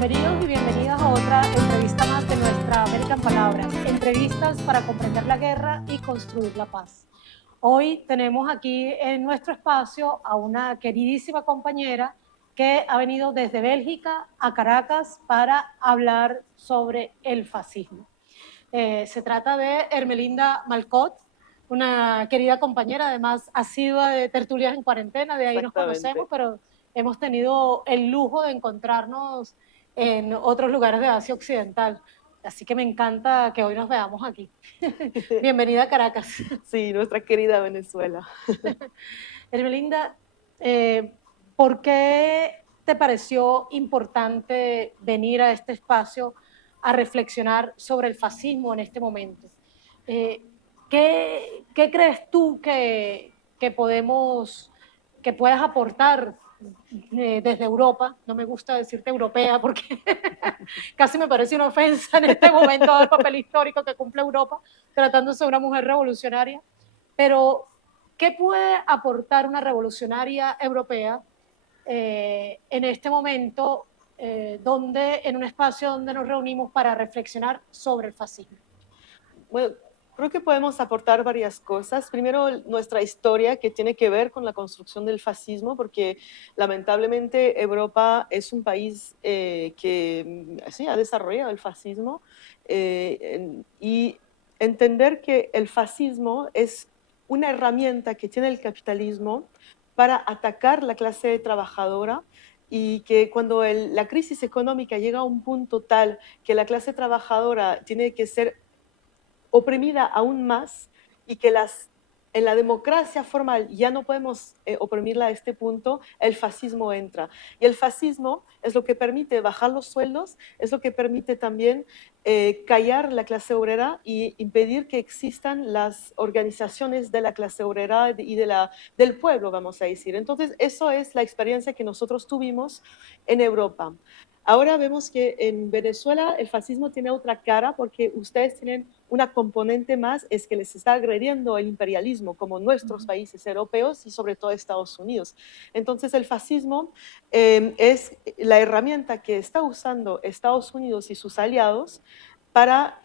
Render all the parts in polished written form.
Bienvenidos y bienvenidas a otra entrevista más de nuestra América en Palabras. Entrevistas para comprender la guerra y construir la paz. Hoy tenemos aquí en nuestro espacio a una queridísima compañera que ha venido desde Bélgica a Caracas para hablar sobre el fascismo. Se trata de Ermelinda Malcot, una querida compañera, además asidua de Tertulias en Cuarentena, de ahí nos conocemos, Exactamente. pero hemos tenido el lujo de encontrarnos en otros lugares de Asia Occidental. Así que me encanta que hoy nos veamos aquí. Bienvenida a Caracas. Sí, nuestra querida Venezuela. Ermelinda, ¿por qué te pareció importante venir a este espacio a reflexionar sobre el fascismo en este momento? Eh, ¿qué crees tú que puedas aportar desde Europa? No me gusta decirte europea porque casi me parece una ofensa en este momento del papel histórico que cumple Europa, tratándose de una mujer revolucionaria. Pero, ¿qué puede aportar una revolucionaria europea en este momento, en un espacio donde nos reunimos para reflexionar sobre el fascismo? Bueno, creo que podemos aportar varias cosas. Primero, nuestra historia que tiene que ver con la construcción del fascismo, porque lamentablemente Europa es un país que sí, ha desarrollado el fascismo y entender que el fascismo es una herramienta que tiene el capitalismo para atacar la clase trabajadora y que cuando la crisis económica llega a un punto tal que la clase trabajadora tiene que ser oprimida aún más y que en la democracia formal ya no podemos oprimirla a este punto, el fascismo entra. Y el fascismo es lo que permite bajar los sueldos, es lo que permite también callar la clase obrera y impedir que existan las organizaciones de la clase obrera y del pueblo, vamos a decir. Entonces, eso es la experiencia que nosotros tuvimos en Europa. Ahora vemos que en Venezuela el fascismo tiene otra cara porque ustedes tienen una componente más, es que les está agrediendo el imperialismo, como nuestros países europeos y sobre todo Estados Unidos. Entonces el fascismo es la herramienta que está usando Estados Unidos y sus aliados para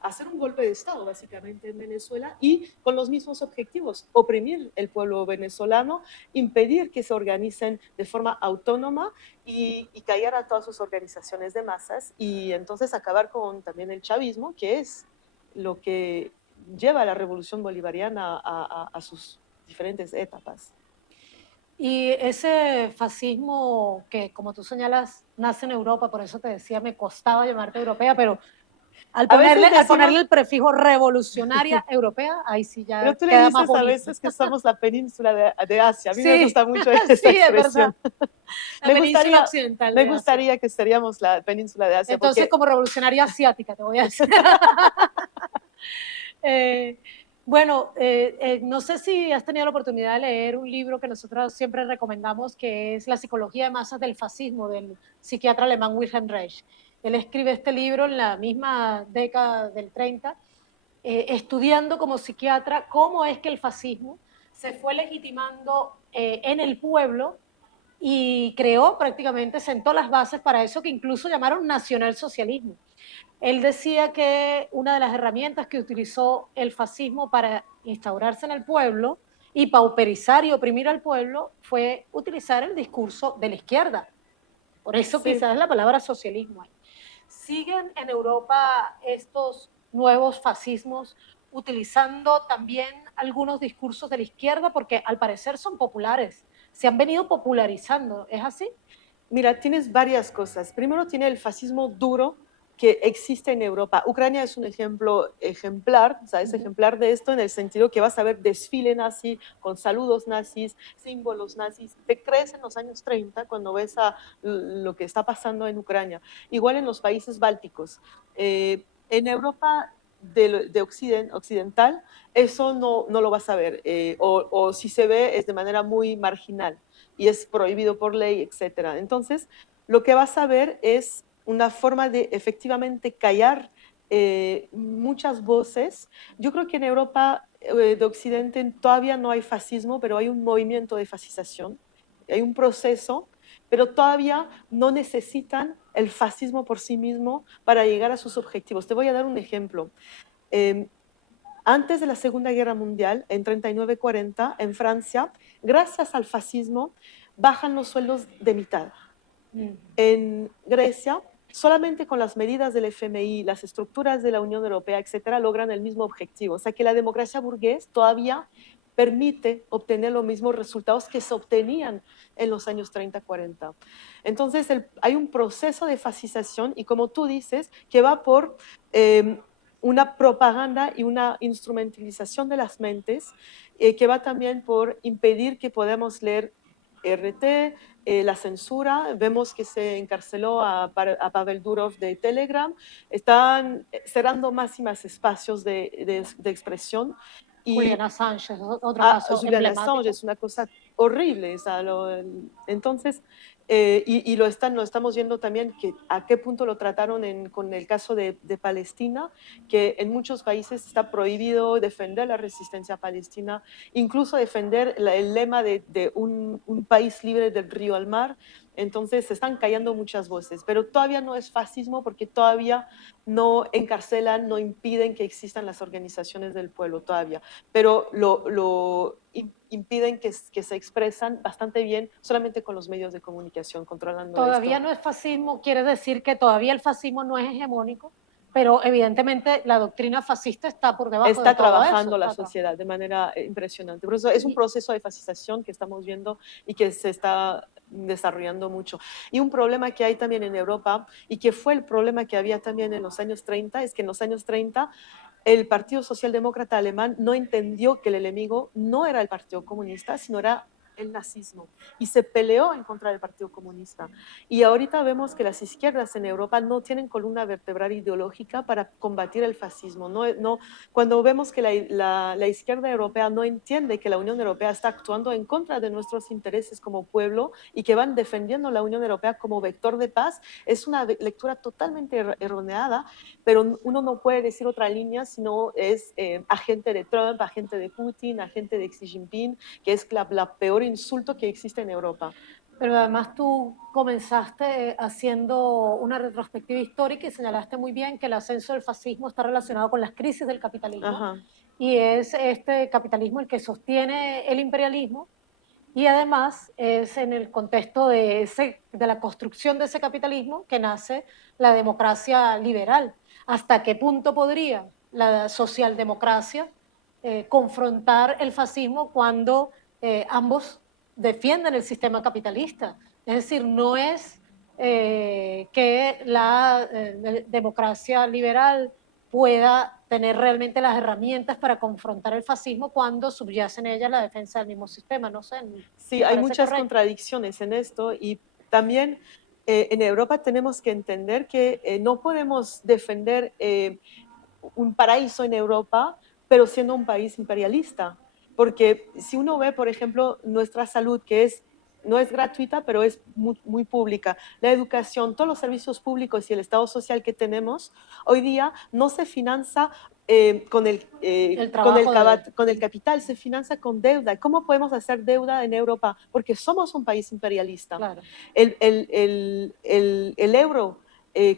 hacer un golpe de Estado, básicamente, en Venezuela y con los mismos objetivos, oprimir el pueblo venezolano, impedir que se organicen de forma autónoma y callar a todas sus organizaciones de masas y entonces acabar con también el chavismo, que es lo que lleva a la revolución bolivariana a sus diferentes etapas. Y ese fascismo que, como tú señalas, nace en Europa, por eso te decía, me costaba llamarte europea, pero al A veces ponerle decimos, el prefijo revolucionaria europea, ahí sí pero ya tú le queda más dices a bonito. veces que somos la península de Asia. A mí me Sí, gusta mucho esa sí, es verdad. expresión. La Me península gustaría, occidental me de Asia. gustaría que seríamos la península de Asia, Entonces, porque como revolucionaria asiática, te voy a decir. eh, bueno, no sé si has tenido la oportunidad de leer un libro que nosotros siempre recomendamos, que es La psicología de masas del fascismo, del psiquiatra alemán Wilhelm Reich. Él escribe este libro en la misma década del 30, estudiando como psiquiatra cómo es que el fascismo se fue legitimando en el pueblo y creó prácticamente, sentó las bases para eso que incluso llamaron nacionalsocialismo. Él decía que una de las herramientas que utilizó el fascismo para instaurarse en el pueblo y pauperizar y oprimir al pueblo fue utilizar el discurso de la izquierda. Por eso sí. quizás es la palabra socialismo ahí. ¿Siguen en Europa estos nuevos fascismos utilizando también algunos discursos de la izquierda? Porque al parecer son populares, se han venido popularizando, ¿es así? Mira, tienes varias cosas. Primero tiene el fascismo duro que existe en Europa. Ucrania es un ejemplo ejemplar, o sea, es ejemplar de esto en el sentido que vas a ver desfile nazi con saludos nazis, símbolos nazis. Te crees en los años 30 cuando ves lo que está pasando en Ucrania. Igual en los países bálticos. En Europa occidental, eso no lo vas a ver, o si se ve es de manera muy marginal y es prohibido por ley, etcétera. Entonces, lo que vas a ver es una forma de efectivamente callar muchas voces. Yo creo que en Europa de Occidente todavía no hay fascismo, pero hay un movimiento de fascización, hay un proceso pero todavía no necesitan el fascismo por sí mismo para llegar a sus objetivos. Te voy a dar un ejemplo. Eh, Antes de la Segunda Guerra Mundial, en 39-40, en Francia, gracias al fascismo, bajan los sueldos de mitad. En Grecia, solamente con las medidas del FMI, las estructuras de la Unión Europea, etcétera, logran el mismo objetivo. O sea que la democracia burgués todavía permite obtener los mismos resultados que se obtenían en los años 30-40. Entonces, hay un proceso de fascización y como tú dices, que va por una propaganda y una instrumentalización de las mentes, que va también por impedir que podamos leer RT, la censura. Vemos que se encarceló a Pavel Durov de Telegram. Están cerrando más y más espacios de expresión. Julian Y Assange es otro caso Julian Assange emblemático. es una cosa horrible. O sea, entonces, lo estamos viendo también que a qué punto lo trataron con el caso de Palestina, que en muchos países está prohibido defender la resistencia palestina, incluso defender el lema de un país libre del río al mar. Entonces se están callando muchas voces, pero todavía no es fascismo porque todavía no encarcelan, no impiden que existan las organizaciones del pueblo todavía, pero lo impiden que se expresan bastante bien solamente con los medios de comunicación, controlando Todavía esto. no es fascismo, quiere decir que todavía el fascismo no es hegemónico, pero evidentemente la doctrina fascista está por debajo de Está todo eso. trabajando la sociedad de manera impresionante. Por eso es un proceso de fascización que estamos viendo y que se está desarrollando mucho. Y un problema que hay también en Europa y que fue el problema que había también en los años 30 es que en los años 30 el Partido Socialdemócrata Alemán no entendió que el enemigo no era el Partido Comunista, sino era el nazismo, y se peleó en contra del Partido Comunista. Y ahorita vemos que las izquierdas en Europa no tienen columna vertebral ideológica para combatir el fascismo. Cuando vemos que la izquierda europea no entiende que la Unión Europea está actuando en contra de nuestros intereses como pueblo y que van defendiendo la Unión Europea como vector de paz, es una lectura totalmente errónea, pero uno no puede decir otra línea sino es agente de Trump, agente de Putin, agente de Xi Jinping, que es la peor insulto que existe en Europa. Pero además tú comenzaste haciendo una retrospectiva histórica y señalaste muy bien que el ascenso del fascismo está relacionado con las crisis del capitalismo. Ajá. Y es este capitalismo el que sostiene el imperialismo y además es en el contexto de la construcción de ese capitalismo que nace la democracia liberal. ¿Hasta qué punto podría la socialdemocracia confrontar el fascismo cuando ambos defienden el sistema capitalista? Es decir, no es que la democracia liberal pueda tener realmente las herramientas para confrontar el fascismo cuando subyace en ella la defensa del mismo sistema. No sé, Sí, ¿te hay parece muchas correcto? contradicciones en esto y también en Europa tenemos que entender que no podemos defender un paraíso en Europa, pero siendo un país imperialista. Porque si uno ve, por ejemplo, nuestra salud, que no es gratuita, pero es muy pública, la educación, todos los servicios públicos y el Estado social que tenemos, hoy día no se financia El trabajo con el capital, se financia con deuda. ¿Cómo podemos hacer deuda en Europa? Porque somos un país imperialista. claro. El euro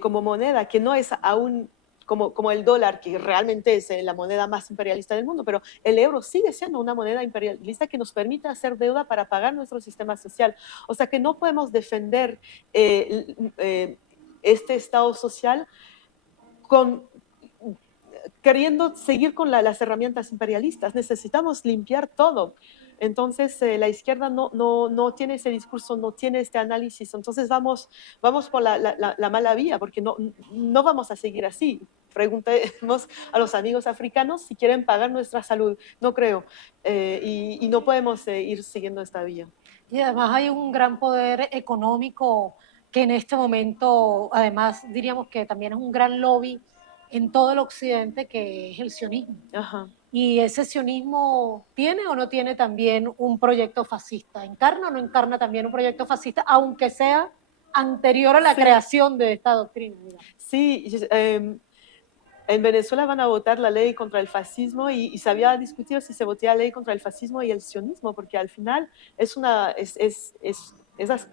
como moneda, que no es aún como el dólar, que realmente es la moneda más imperialista del mundo, pero el euro sigue siendo una moneda imperialista que nos permite hacer deuda para pagar nuestro sistema social. O sea que no podemos defender este Estado social con, queriendo seguir con las herramientas imperialistas. Necesitamos limpiar todo. Entonces, la izquierda no tiene ese discurso, no tiene este análisis. Entonces, vamos por la mala vía, porque no vamos a seguir así. Preguntemos a los amigos africanos si quieren pagar nuestra salud. No creo. Y no podemos ir siguiendo esta vía. Y además hay un gran poder económico que en este momento, además diríamos que también es un gran lobby en todo el occidente, que es el sionismo. Ajá. ¿Y ese sionismo tiene o no tiene también un proyecto fascista? ¿Encarna o no encarna también un proyecto fascista, aunque sea anterior a la Sí, creación de esta doctrina? Digamos? sí. En Venezuela van a votar la ley contra el fascismo y se había discutido si se votía la ley contra el fascismo y el sionismo, porque al final es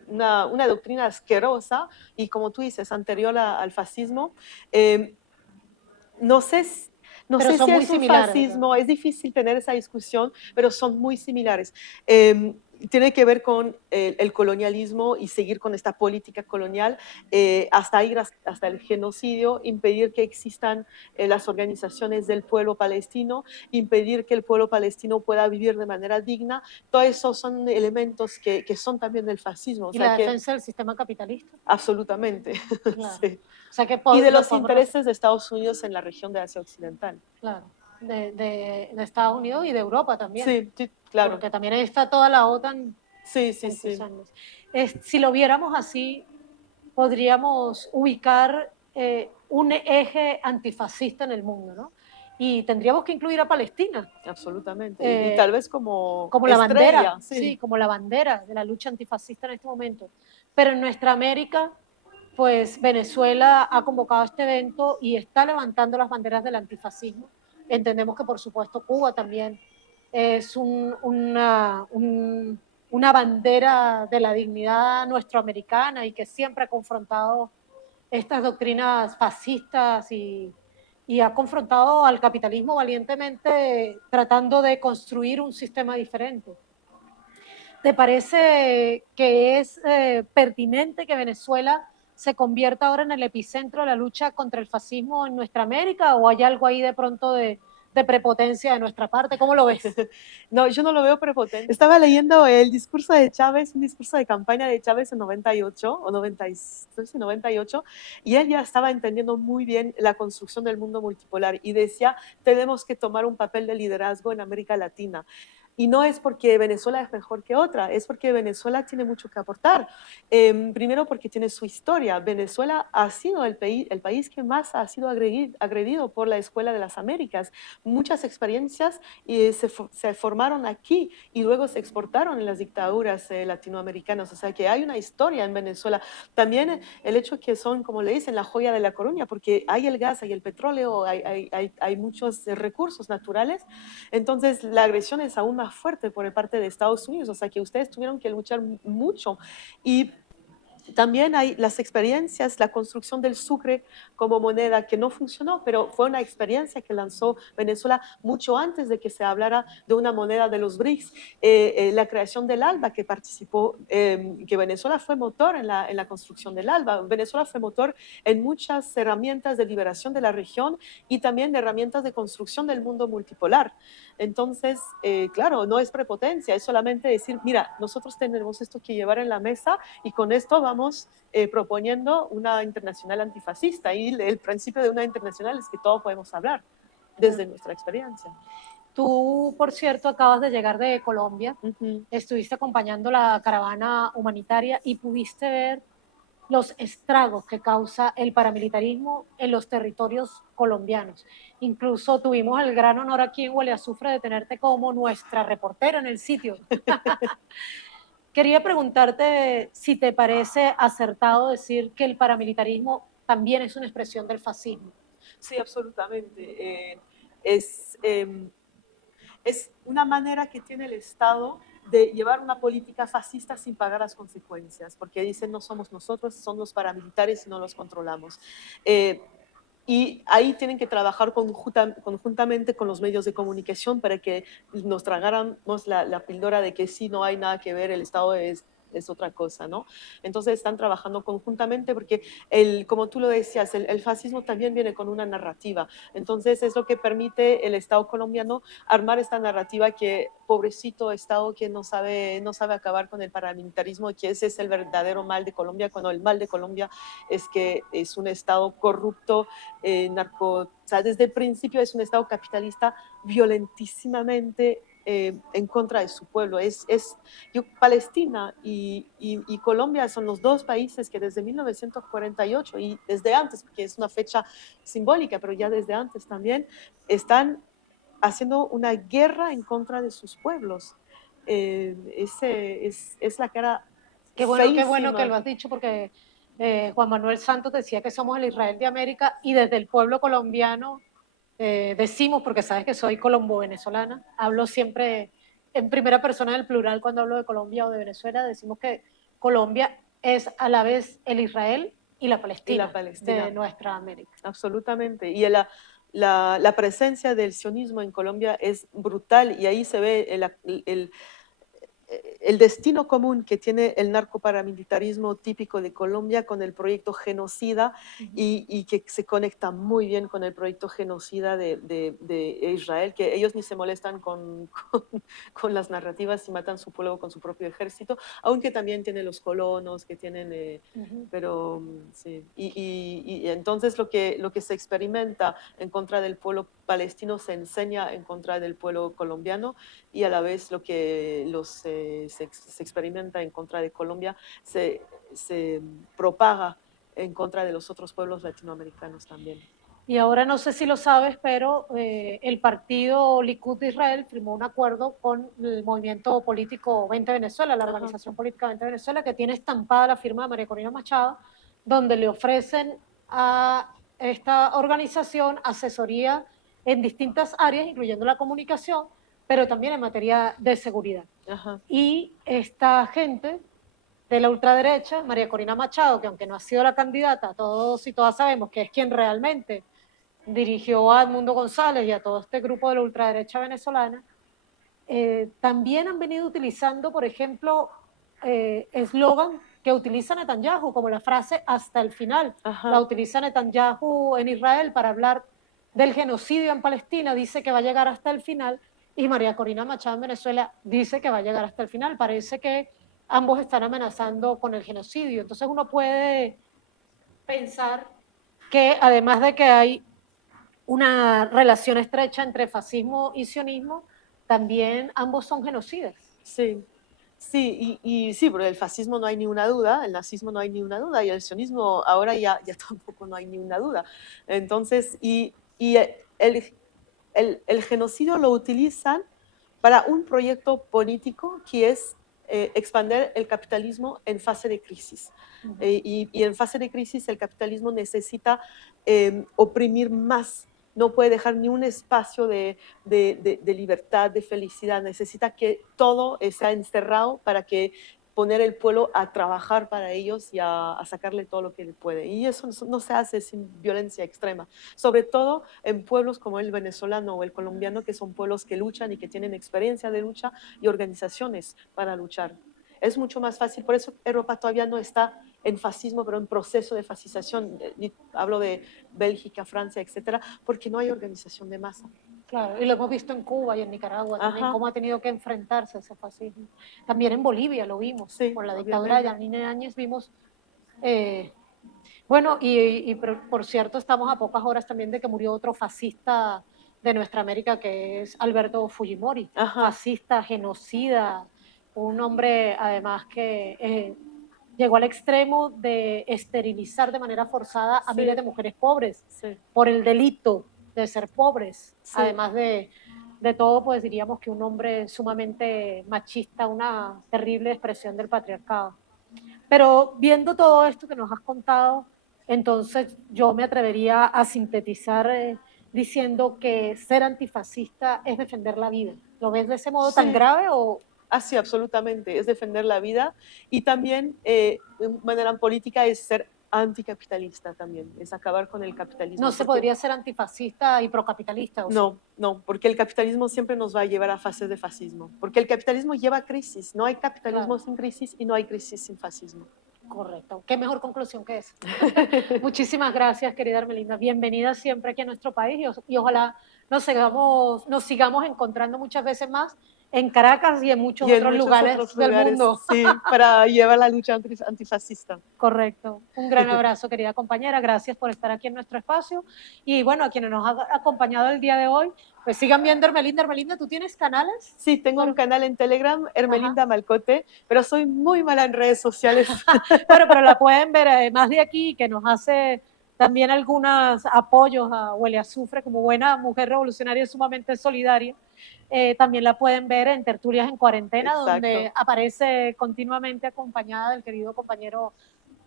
una doctrina asquerosa y, como tú dices, anterior al fascismo. Eh, no sé, no Pero sé son si muy es un similares, ¿verdad? fascismo, es difícil tener esa discusión, pero son muy similares. Eh, Tiene que ver con el colonialismo y seguir con esta política colonial hasta ir hasta el genocidio, impedir que existan las organizaciones del pueblo palestino, impedir que el pueblo palestino pueda vivir de manera digna. Todos esos son elementos que son también del fascismo, o Y sea la que defensa del sistema capitalista, absolutamente, claro. sí. O sea que Y de lo los podemos, intereses de Estados Unidos en la región de Asia Occidental. claro, de Estados Unidos y de Europa también, Sí, sí, claro. porque también ahí está toda la OTAN Sí, sí, sí. empujándose. Si lo viéramos así, podríamos ubicar un eje antifascista en el mundo, ¿no? Y tendríamos que incluir a Palestina Absolutamente. Y tal eh, vez como como la bandera, estrella, sí, sí. como la bandera de la lucha antifascista en este momento. Pero en nuestra América, pues Venezuela ha convocado este evento y está levantando las banderas del antifascismo. Entendemos que, por supuesto, Cuba también es una bandera de la dignidad nuestroamericana y que siempre ha confrontado estas doctrinas fascistas y ha confrontado al capitalismo valientemente tratando de construir un sistema diferente. ¿Te parece que es pertinente que Venezuela se convierta ahora en el epicentro de la lucha contra el fascismo en nuestra América o hay algo ahí de pronto de prepotencia de nuestra parte? ¿Cómo lo ves? No, yo no lo veo prepotente. Estaba leyendo el discurso de Chávez, un discurso de campaña de Chávez en 98 o 90, no sé, 98, y él ya estaba entendiendo muy bien la construcción del mundo multipolar y decía, tenemos que tomar un papel de liderazgo en América Latina. Y no es porque Venezuela es mejor que otra, es porque Venezuela tiene mucho que aportar. Primero porque tiene su historia. Venezuela ha sido el país que más ha sido agredido por la Escuela de las Américas. Muchas experiencias se formaron aquí y luego se exportaron en las dictaduras latinoamericanas. O sea que hay una historia en Venezuela. También el hecho que son, como le dicen, la joya de la corona, porque hay el gas, hay el petróleo, hay muchos recursos naturales. Entonces la agresión es aún más fuerte por parte de Estados Unidos. O sea que ustedes tuvieron que luchar mucho. Y también hay las experiencias, la construcción del sucre como moneda que no funcionó, pero fue una experiencia que lanzó Venezuela mucho antes de que se hablara de una moneda de los BRICS. La creación del ALBA, que participó, que Venezuela fue motor en la construcción del ALBA. Venezuela fue motor en muchas herramientas de liberación de la región y también de herramientas de construcción del mundo multipolar. Entonces, claro, no es prepotencia, es solamente decir, mira, nosotros tenemos esto que llevar en la mesa y con esto vamos proponiendo una internacional antifascista. Y el principio de una internacional es que todos podemos hablar desde nuestra experiencia. Tú, por cierto, acabas de llegar de Colombia, Uh -huh. estuviste acompañando la caravana humanitaria y pudiste ver los estragos que causa el paramilitarismo en los territorios colombianos. Incluso tuvimos el gran honor aquí en Huele Azufre de tenerte como nuestra reportera en el sitio. Quería preguntarte si te parece acertado decir que el paramilitarismo también es una expresión del fascismo. Sí, absolutamente. Es una manera que tiene el Estado de llevar una política fascista sin pagar las consecuencias, porque dicen no somos nosotros, son los paramilitares y no los controlamos. Y ahí tienen que trabajar conjuntamente con los medios de comunicación para que nos tragáramos la píldora de que sí, no hay nada que ver, el Estado es otra cosa, ¿no? Entonces están trabajando conjuntamente porque, como tú lo decías, el fascismo también viene con una narrativa. Entonces es lo que permite el Estado colombiano armar esta narrativa que, pobrecito Estado que no sabe acabar con el paramilitarismo, que ese es el verdadero mal de Colombia, cuando el mal de Colombia es que es un Estado corrupto, o sea, desde el principio es un Estado capitalista violentísimamente en contra de su pueblo. Palestina y Colombia son los dos países que desde 1948 y desde antes, porque es una fecha simbólica, pero ya desde antes también, están haciendo una guerra en contra de sus pueblos. Es la cara Qué bueno que feísima. lo has dicho porque Juan Manuel Santos decía que somos el Israel de América y desde el pueblo colombiano decimos, porque sabes que soy colombo-venezolana, hablo siempre en primera persona del plural cuando hablo de Colombia o de Venezuela, decimos que Colombia es a la vez el Israel y la Palestina, Palestina. de nuestra América. Absolutamente. Y la presencia del sionismo en Colombia es brutal y ahí se ve el destino común que tiene el narcoparamilitarismo típico de Colombia con el proyecto genocida y que se conecta muy bien con el proyecto genocida de Israel, que ellos ni se molestan con las narrativas y matan su pueblo con su propio ejército, aunque también tiene los colonos que tienen... Pero sí, y entonces lo que se experimenta en contra del pueblo palestino se enseña en contra del pueblo colombiano y a la vez lo que se experimenta en contra de Colombia se propaga en contra de los otros pueblos latinoamericanos también. Y ahora no sé si lo sabes, pero el partido Likud de Israel firmó un acuerdo con el movimiento político 20 Venezuela, la organización política 20 Venezuela, que tiene estampada la firma de María Corina Machado, donde le ofrecen a esta organización asesoría en distintas áreas, incluyendo la comunicación, pero también en materia de seguridad. Ajá. Y esta gente de la ultraderecha, María Corina Machado, que aunque no ha sido la candidata, todos y todas sabemos que es quien realmente dirigió a Edmundo González y a todo este grupo de la ultraderecha venezolana, también han venido utilizando, por ejemplo, eslogan que utiliza Netanyahu, como la frase hasta el final. Ajá. La utiliza Netanyahu en Israel para hablar del genocidio en Palestina, dice que va a llegar hasta el final, y María Corina Machado en Venezuela dice que va a llegar hasta el final. Parece que ambos están amenazando con el genocidio. Entonces uno puede pensar que además de que hay una relación estrecha entre fascismo y sionismo, también ambos son genocidas. Sí, sí, y sí, porque el fascismo no hay ni una duda, el nazismo no hay ni una duda, y el sionismo ahora ya tampoco no hay ni una duda. Entonces, el genocidio lo utilizan para un proyecto político que es expandir el capitalismo en fase de crisis. Y en fase de crisis el capitalismo necesita oprimir más, no puede dejar ni un espacio de libertad, de felicidad, necesita que todo sea encerrado para que poner el pueblo a trabajar para ellos y a sacarle todo lo que puede. Y eso no se hace sin violencia extrema, sobre todo en pueblos como el venezolano o el colombiano, que son pueblos que luchan y que tienen experiencia de lucha y organizaciones para luchar. Es mucho más fácil, por eso Europa todavía no está en fascismo, pero en proceso de fascización. Hablo de Bélgica, Francia, etcétera, porque no hay organización de masa. Claro, y lo hemos visto en Cuba y en Nicaragua también, cómo ha tenido que enfrentarse a ese fascismo. También en Bolivia lo vimos, sí, con la dictadura de Yanine Áñez vimos... bueno, por cierto, estamos a pocas horas también de que murió otro fascista de nuestra América, que es Alberto Fujimori, fascista, genocida, un hombre además que llegó al extremo de esterilizar de manera forzada a miles de mujeres pobres por el delito de ser pobres, además de todo, pues diríamos que un hombre sumamente machista, una terrible expresión del patriarcado. Pero viendo todo esto que nos has contado, entonces yo me atrevería a sintetizar diciendo que ser antifascista es defender la vida. ¿Lo ves de ese modo tan grave o...? Sí, absolutamente, es defender la vida y también de manera política es ser anticapitalista también, es acabar con el capitalismo. ¿No se podría ser antifascista y procapitalista? No, no, porque el capitalismo siempre nos va a llevar a fases de fascismo, porque el capitalismo lleva a crisis, no hay capitalismo sin crisis y no hay crisis sin fascismo. Correcto. Qué mejor conclusión que esa. Muchísimas gracias, querida Hermelinda. Bienvenida siempre aquí a nuestro país y ojalá nos sigamos encontrando muchas veces más en Caracas y en muchos otros lugares del mundo. Sí, para llevar la lucha antifascista. Correcto. Un gran abrazo, querida compañera. Gracias por estar aquí en nuestro espacio. Y bueno, a quienes nos han acompañado el día de hoy, pues sigan viendo Hermelinda. Hermelinda, ¿tú tienes canales? Sí, tengo un canal en Telegram, Hermelinda Malcote, pero soy muy mala en redes sociales. Bueno, pero la pueden ver, además de aquí, que nos hace también algunos apoyos a Huele Azufre, como buena mujer revolucionaria sumamente solidaria. También la pueden ver en Tertulias en Cuarentena, donde aparece continuamente acompañada del querido compañero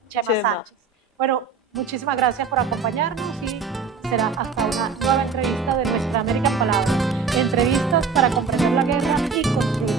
Chema Sánchez. Bueno, muchísimas gracias por acompañarnos y será hasta una nueva entrevista de Nuestra América en Palabras. Entrevistas para comprender la guerra y construir